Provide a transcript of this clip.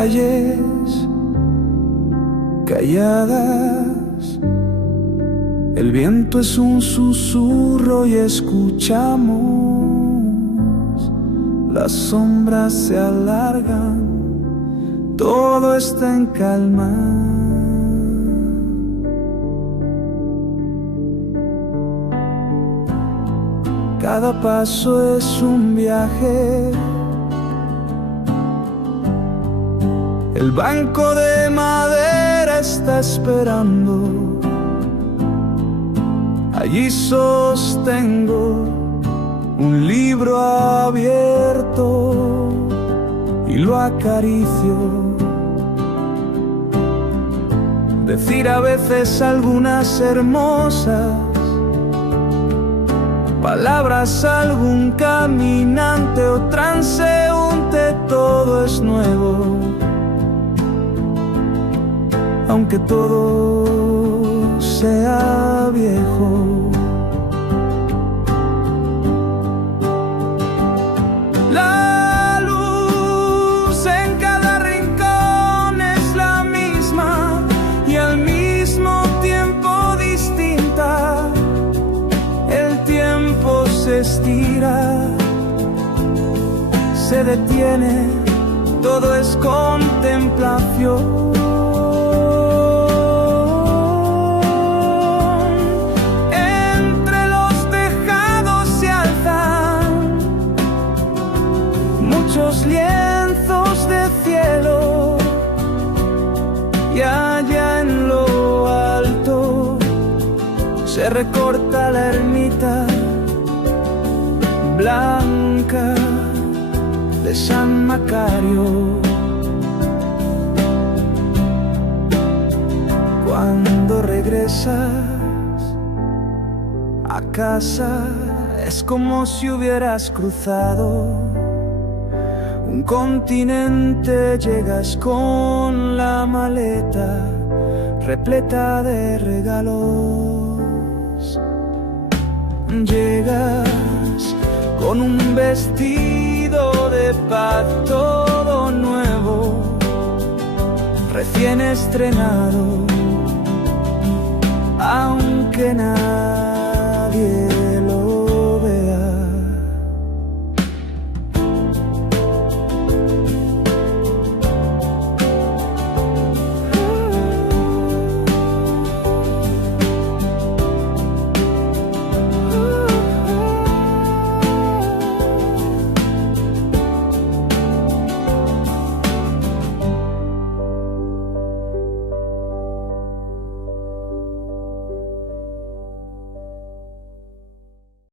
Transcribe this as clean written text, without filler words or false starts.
calles calladas, el viento es un susurro y escuchamos, las sombras se alargan, todo está en calma. Cada paso es un viaje. El banco de madera está esperando. Allí sostengo un libro abierto y lo acaricio. Decir a veces algunas hermosas palabras a algún caminante o transeúnte, todo es nuevo, aunque todo sea viejo. La luz en cada rincón es la misma y al mismo tiempo distinta. El tiempo se estira, se detiene, todo es contemplación. Entre los tejados se alzan muchos lienzos de cielo y allá en lo alto se recorta la ermita blanca de San Macario. Cuando regresas a casa es como si hubieras cruzado un continente. Llegas con la maleta repleta de regalos. Llegas con un vestido de paz todo nuevo, recién estrenado, aunque nada